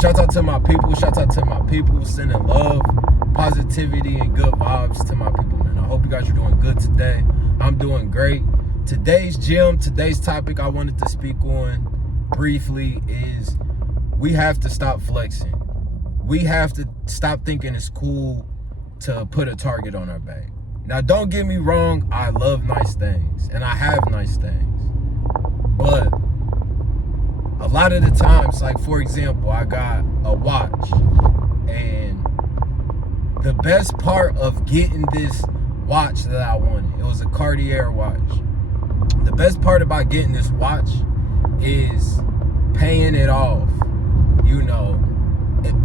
Shout out to my people. Shout out to my people. Sending love, positivity, and good vibes to my people, man. I hope you guys are doing good today. I'm doing great. Today's topic I wanted to speak on briefly is we have to stop flexing. We have to stop thinking it's cool to put a target on our back. Now, don't get me wrong. I love nice things, and I have nice things. But a lot of the times, like for example, I got a watch, and the best part of getting this watch that I wanted, it was a Cartier watch. The best part about getting this watch is paying it off. You know,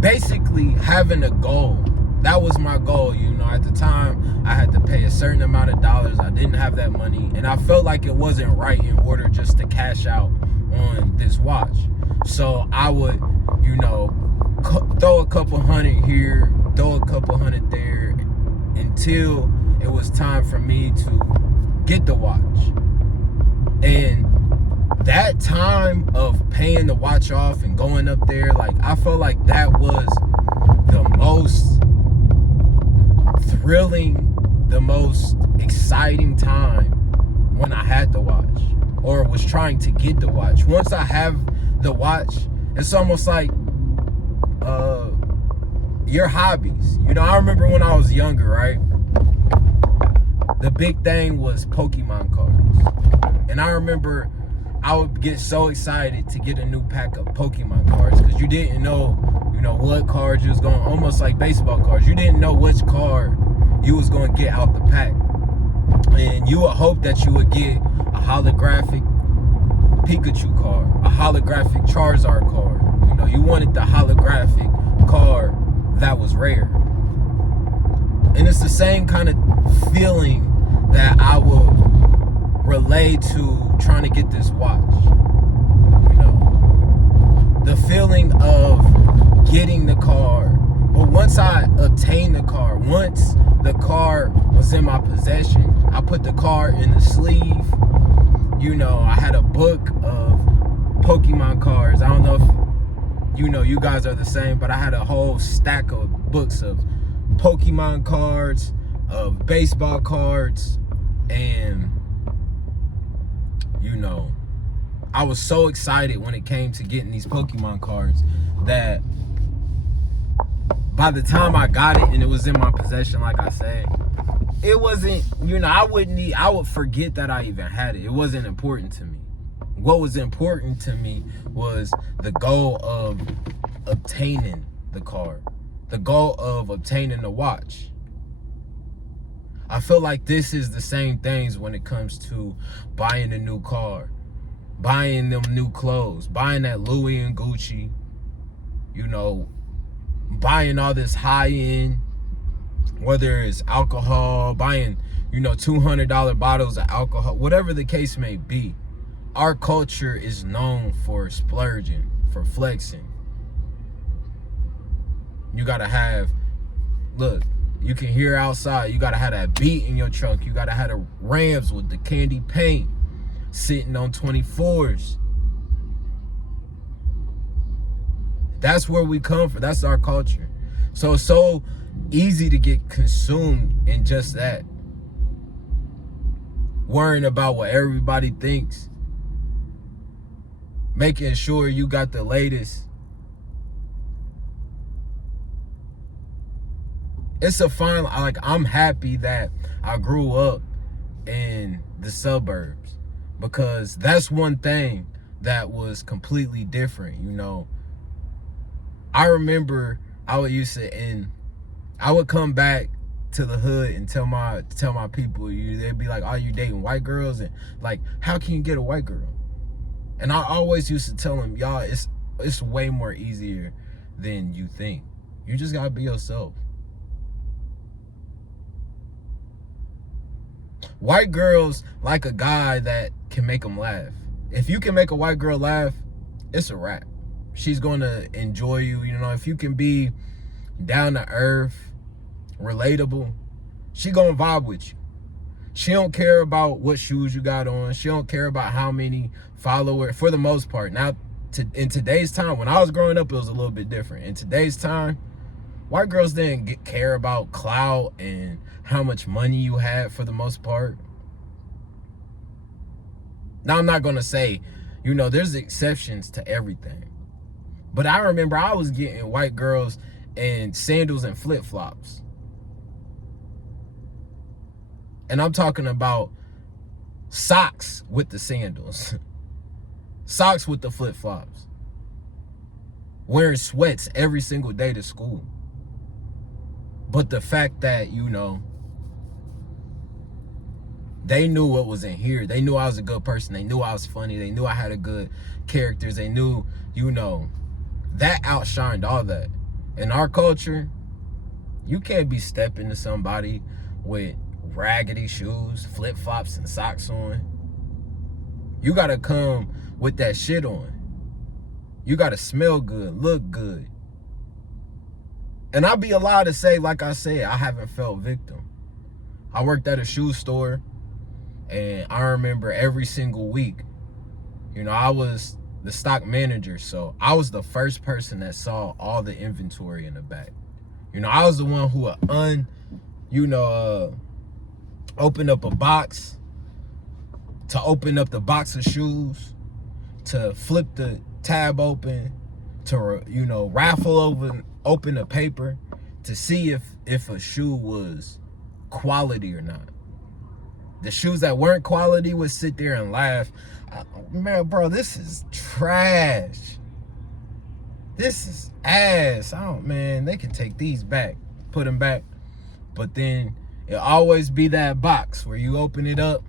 basically having a goal. That was my goal. You know, at the time I had to pay a certain amount of dollars. I didn't have that money, and I felt like it wasn't right in order just to cash out on this watch. So I would, you know, throw a couple hundred here, throw a couple hundred there, until it was time for me to get the watch. And that time of paying the watch off and going up there, like, I felt like that was the most thrilling, the most exciting time when I had the watch, or was trying to get the watch. Once I have the watch, it's almost like your hobbies. You know, I remember when I was younger, right? The big thing was Pokemon cards. And I remember I would get so excited to get a new pack of Pokemon cards, because you didn't know, you know, what cards you was going, almost like baseball cards. You didn't know which card you was going to get out the pack. And you would hope that you would get a holographic Pikachu card, a holographic Charizard card. You know, you wanted the holographic card that was rare. And it's the same kind of feeling that I will relay to trying to get this watch. You know, the feeling of getting the car. But once I obtained the car, once the car was in my possession, I put the car in the sleeve. You know, I had a book of Pokemon cards. I don't know if, you know, you guys are the same, but I had a whole stack of books of Pokemon cards, of baseball cards, and, you know, I was so excited when it came to getting these Pokemon cards that by the time I got it and it was in my possession, like I said, it wasn't, you know, I would forget that I even had it. It wasn't important to me. What was important to me was the goal of obtaining the card, the goal of obtaining the watch. I feel like this is the same things when it comes to buying a new car, buying them new clothes, buying that Louis and Gucci, you know, buying all this high-end, whether it's alcohol, buying, you know, $200 bottles of alcohol, whatever the case may be. Our culture is known for splurging, for flexing. You gotta have, look, you can hear outside, you gotta have that beat in your trunk. You gotta have the Rams with the candy paint sitting on 24s. That's where we come from. That's our culture. So it's so easy to get consumed in just that. Worrying about what everybody thinks. Making sure you got the latest. It's a fine, like, I'm happy that I grew up in the suburbs, because that's one thing that was completely different, you know. I remember I would come back to the hood and tell my people, they'd be like, "Are you dating white girls?" And like, how can you get a white girl? And I always used to tell them, y'all, it's way more easier than you think. You just gotta be yourself. White girls like a guy that can make them laugh. If you can make a white girl laugh, it's a wrap. She's going to enjoy you. You know, if you can be down to earth, relatable, she going to vibe with you. She don't care about what shoes you got on. She don't care about how many followers, for the most part. Now, in today's time, when I was growing up, it was a little bit different. In today's time, white girls didn't care about clout and how much money you had for the most part. Now, I'm not going to say, there's exceptions to everything. But I remember I was getting white girls in sandals and flip-flops. And I'm talking about socks with the sandals. Socks with the flip-flops. Wearing sweats every single day to school. But the fact that, they knew what was in here. They knew I was a good person. They knew I was funny. They knew I had a good characters. They knew, that outshined all that. In our culture, you can't be stepping to somebody with raggedy shoes, flip-flops, and socks on. You got to come with that shit on. You got to smell good, look good. And I'll be allowed to say, like I said, I haven't felt victim. I worked at a shoe store, and I remember every single week, I was the stock manager, so I was the first person that saw all the inventory in the back. I was the one who would open up a box, to open up the box of shoes, to flip the tab open, to raffle open the paper to see if a shoe was quality or not. The shoes that weren't quality would sit there and laugh. Man, bro, this is trash. This is ass. Man, they can take these back, put them back. But then it'll always be that box where you open it up.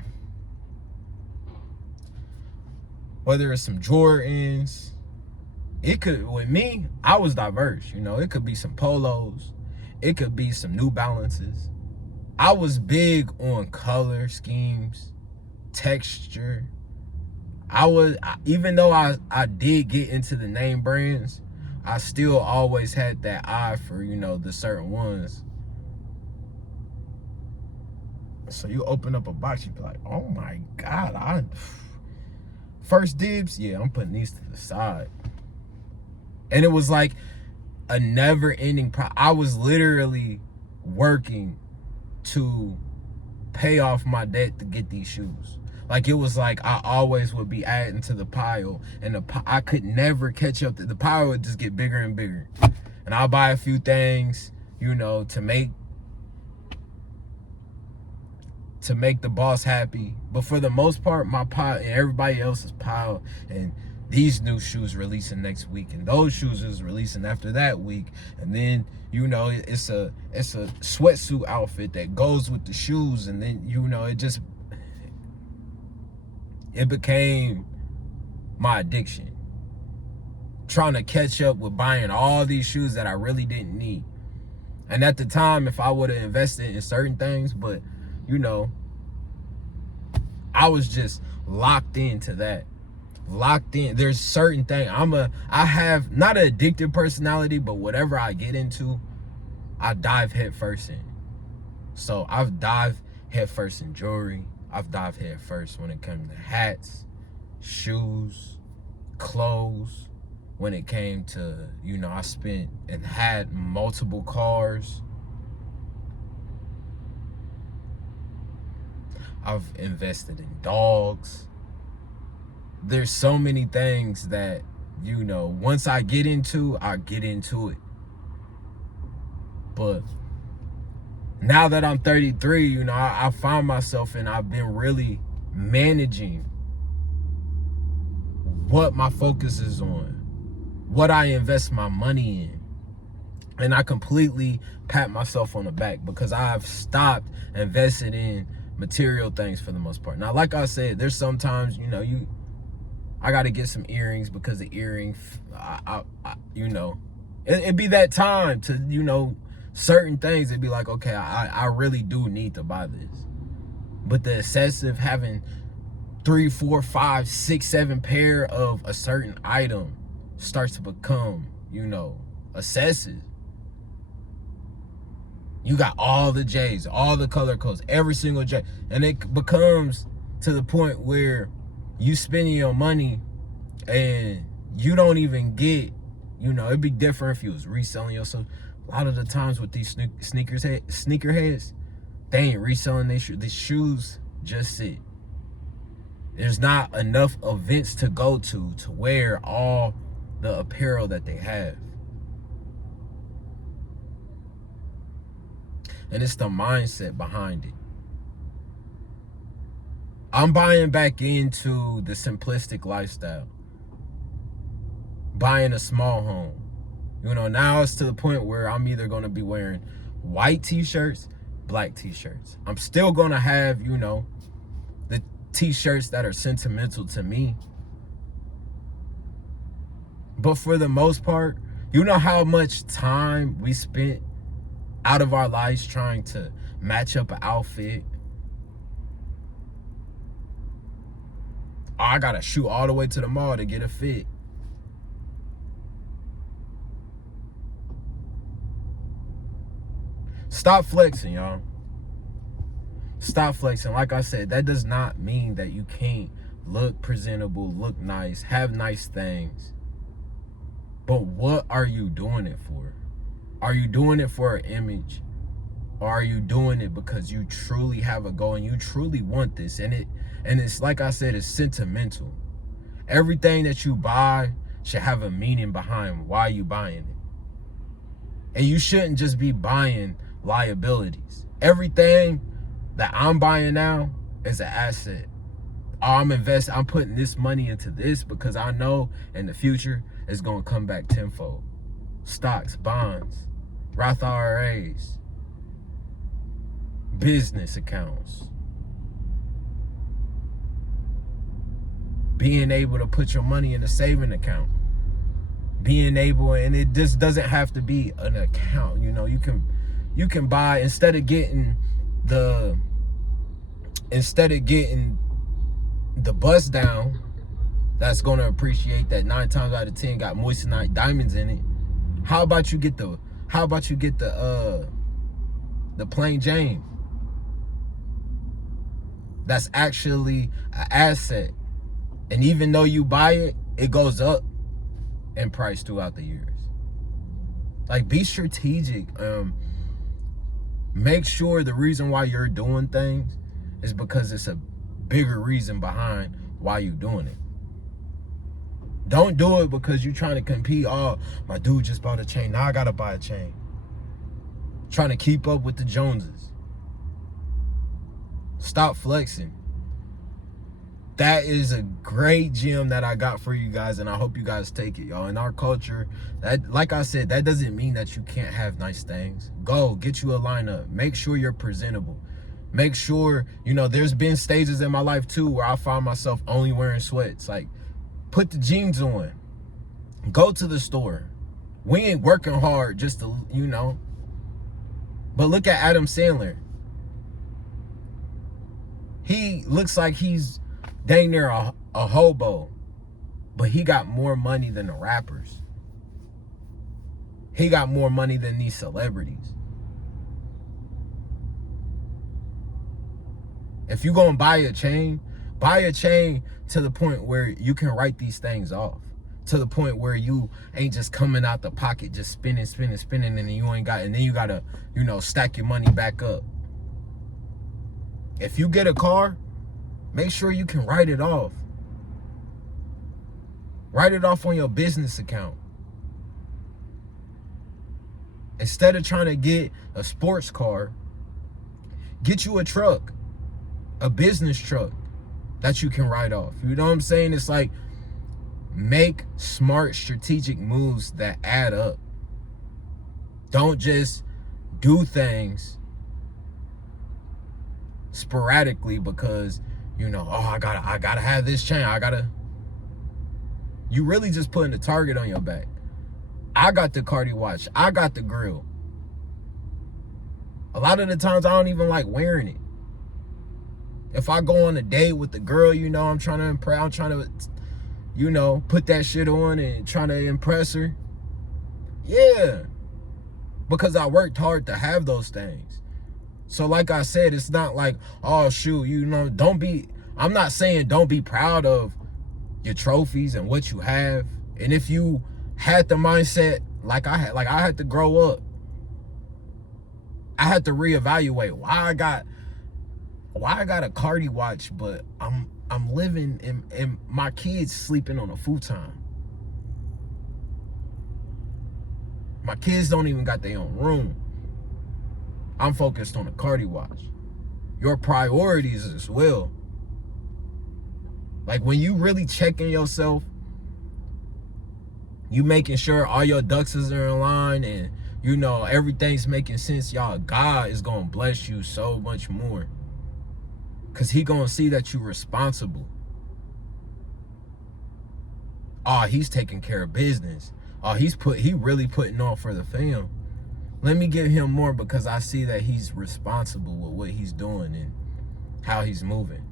Whether it's some Jordans, with me, I was diverse, it could be some polos, it could be some New Balances. I was big on color schemes, texture. Even though I did get into the name brands, I still always had that eye for, the certain ones. So you open up a box, you be like, oh my God, first dibs, yeah, I'm putting these to the side. And it was like a never-ending I was literally working to pay off my debt to get these shoes. Like, it was like I always would be adding to the pile, and I could never catch up. The pile would just get bigger and bigger. And I'll buy a few things, to make the boss happy. But for the most part, my pile and everybody else's pile, and these new shoes releasing next week, and those shoes is releasing after that week, and then it's a sweatsuit outfit that goes with the shoes, and then it became my addiction, trying to catch up with buying all these shoes that I really didn't need. And at the time, if I would have invested in certain things, but I was just locked into that. Locked in. There's certain things. I have not an addictive personality, but whatever I get into, I dive head first in. So I've dived head first in jewelry. I've dived head first when it comes to hats, shoes, clothes. When it came to, I spent and had multiple cars. I've invested in dogs. There's so many things that, once I get into it. But now that I'm 33, I find myself, and I've been really managing what my focus is on, what I invest my money in. And I completely pat myself on the back because I've stopped investing in material things for the most part. Now, like I said, there's sometimes, I got to get some earrings because the earring, it'd be that time to, certain things, it'd be like, okay, I really do need to buy this. But the excessive having 3, 4, 5, 6, 7 pair of a certain item starts to become, excessive. You got all the J's, all the color codes, every single J. And it becomes to the point where you spending your money and you don't even get, it'd be different if you was reselling yourself. A lot of the times with these sneakerheads, they ain't reselling these shoes just sit. There's not enough events to go to wear all the apparel that they have. And it's the mindset behind it. I'm buying back into the simplistic lifestyle. Buying a small home. Now it's to the point where I'm either going to be wearing white t-shirts, black t-shirts. I'm still going to have, the t-shirts that are sentimental to me. But for the most part, how much time we spent out of our lives trying to match up an outfit. I gotta shoot all the way to the mall to get a fit. Stop flexing, y'all. Stop flexing. Like I said, that does not mean that you can't look presentable, look nice, have nice things. But what are you doing it for? Are you doing it for an image? Or are you doing it because you truly have a goal and you truly want this? And it's like I said, it's sentimental. Everything that you buy should have a meaning behind why you buying it. And you shouldn't just be buying liabilities. Everything that I'm buying now is an asset. I'm putting this money into this because I know in the future it's going to come back tenfold. Stocks, bonds, Roth IRAs, business accounts. Being able to put your money in a saving account. Being able, and it just doesn't have to be an account. You can buy, instead of getting the bust down that's going to appreciate that 9 times out of 10 got moissanite diamonds in it. How about you get the plain Jane? That's actually an asset. And even though you buy it, it goes up in price throughout the years. Like, be strategic. Make sure the reason why you're doing things is because it's a bigger reason behind why you're doing it. Don't do it because you're trying to compete. Oh, my dude just bought a chain. Now I gotta buy a chain. Trying to keep up with the Joneses. Stop flexing. That is a great gem that I got for you guys, and I hope you guys take it, y'all. In our culture, that, like I said, that doesn't mean that you can't have nice things. Go get you a lineup. Make sure you're presentable. Make sure, there's been stages in my life too where I find myself only wearing sweats. Like, put the jeans on. Go to the store. We ain't working hard just to, But look at Adam Sandler. He looks like he's dang near a hobo, but he got more money than the rappers. He got more money than these celebrities. If you're going to buy a chain to the point where you can write these things off. To the point where you ain't just coming out the pocket, just spinning, and then you ain't got, and then you got to, stack your money back up. If you get a car, make sure you can write it off. Write it off on your business account. Instead of trying to get a sports car, get you a truck, a business truck that you can write off. You know what I'm saying? It's like, make smart, strategic moves that add up. Don't just do things sporadically because, I gotta have this chain. You really just putting the target on your back. I got the Cardi watch. I got the grill. A lot of the times I don't even like wearing it. If I go on a date with the girl, I'm trying to impress. I'm trying to, put that shit on and trying to impress her. Yeah. Because I worked hard to have those things. So like I said, it's not like, oh, shoot, I'm not saying don't be proud of your trophies and what you have. And if you had the mindset like I had to grow up, I had to reevaluate why I got a Cardi watch, but I'm living and my kids sleeping on a futon. My kids don't even got their own room. I'm focused on a Cardi watch. Your priorities as well. Like when you really checking yourself, you making sure all your ducks are in line and you know everything's making sense, y'all, God is gonna bless you so much more. Cause he gonna see that you're responsible. Oh, he's taking care of business. Oh, he really putting on for the fam. Let me give him more because I see that he's responsible with what he's doing and how he's moving.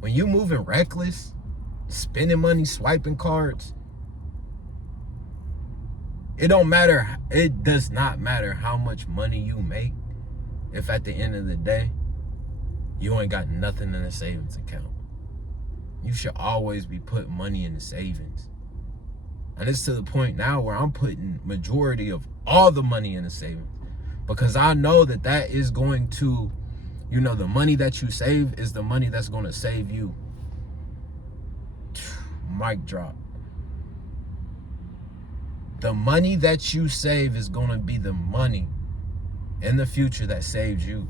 When you moving reckless, spending money, swiping cards, it does not matter how much money you make if at the end of the day, you ain't got nothing in a savings account. You should always be putting money in the savings. And it's to the point now where I'm putting majority of all the money in the savings because I know that is going to, you know, the money that you save is the money that's going to save you. Mic drop. The money that you save is going to be the money in the future that saves you,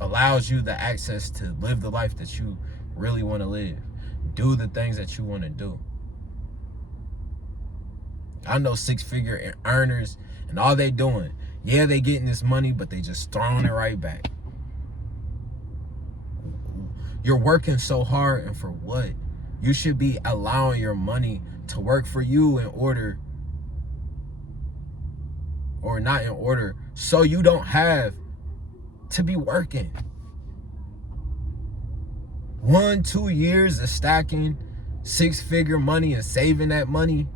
allows you the access to live the life that you really want to live, do the things that you want to do. I know 6-figure earners and all they doing, yeah, they getting this money, but they just throwing it right back. You're working so hard, and for what? You should be allowing your money to work for you in order, or not in order, so you don't have to be working. 1-2 years of stacking 6-figure money and saving that money,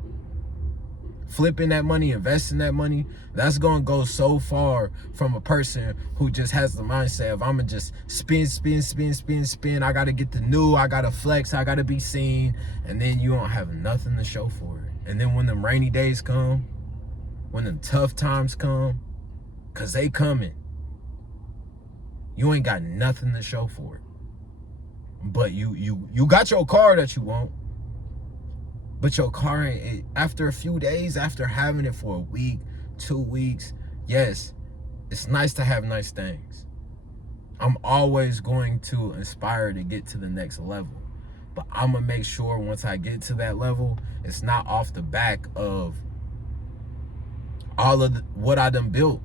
flipping that money, investing that money, that's going to go so far from a person who just has the mindset of I'm going to just spin. I got to get the new, I got to flex, I got to be seen. And then you don't have nothing to show for it. And then when them rainy days come, when them tough times come, because they coming, you ain't got nothing to show for it. But you got your car that you want. But your car, after a few days, after having it for a week, 2 weeks, yes, it's nice to have nice things. I'm always going to aspire to get to the next level. But I'm going to make sure once I get to that level, it's not off the back of all of what I done built.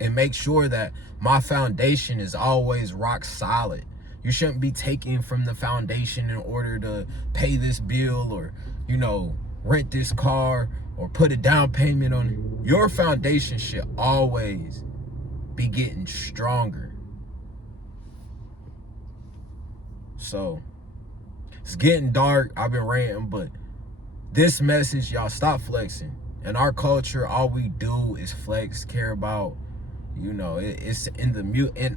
And make sure that my foundation is always rock solid. You shouldn't be taking from the foundation in order to pay this bill or, you know, rent this car or put a down payment on it. Your foundation should always be getting stronger. So, it's getting dark. I've been ranting, but this message, y'all, stop flexing. In our culture, all we do is flex, care about, you know, it's in the mute. And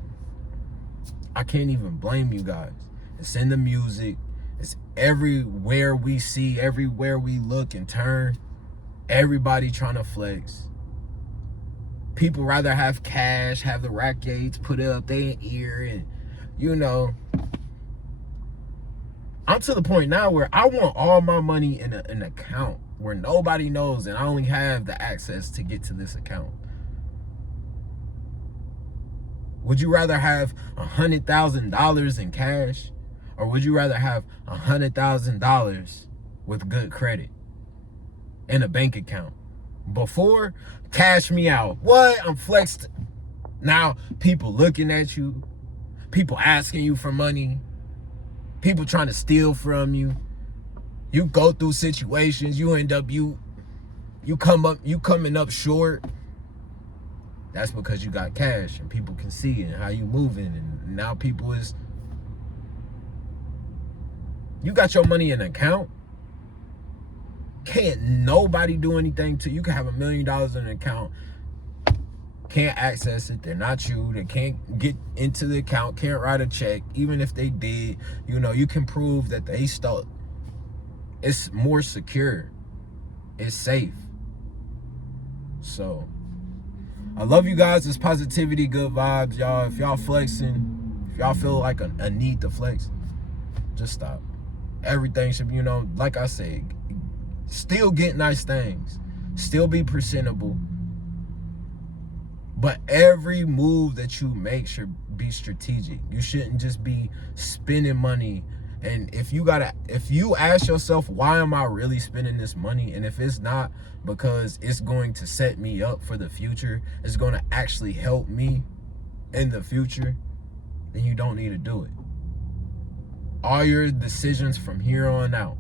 I can't even blame you guys. It's in the music. It's everywhere we see, everywhere we look and turn. Everybody trying to flex. People rather have cash, have the rack gates, put it up their ear, and, you know. I'm to the point now where I want all my money in an account where nobody knows and I only have the access to get to this account. Would you rather have $100,000 in cash, or would you rather have $100,000 with good credit in a bank account? Before, cash me out. What? I'm flexed. Now, people looking at you, people asking you for money, people trying to steal from you. You go through situations, you end up, you coming up short. That's because you got cash and people can see and how you moving, and now people is, you got your money in an account. Can't nobody do anything to you. You can have $1 million in an account. can't access it. They're not you. They can't get into the account, can't write a check. Even if they did, you know, you can prove that they stole it. It's more secure. It's safe. So I love you guys. It's positivity, good vibes, y'all. If y'all flexing, if y'all feel like a need to flex, just stop. Everything should be, you know, like I said, still get nice things, still be presentable, but every move that you make should be strategic. You shouldn't just be spending money. And if you ask yourself, why am I really spending this money? And if it's not because it's going to set me up for the future, it's going to actually help me in the future, then you don't need to do it. All your decisions from here on out,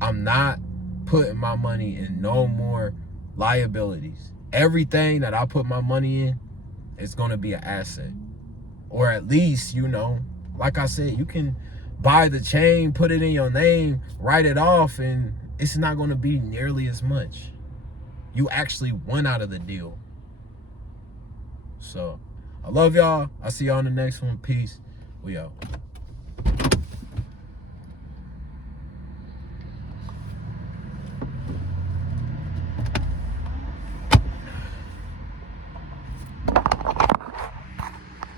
I'm not putting my money in no more liabilities. Everything that I put my money in is going to be an asset. Or at least, you know, like I said, you can buy the chain, put it in your name, write it off, and it's not going to be nearly as much. You actually won out of the deal. So I love y'all. I'll see y'all on the next one. Peace. We out.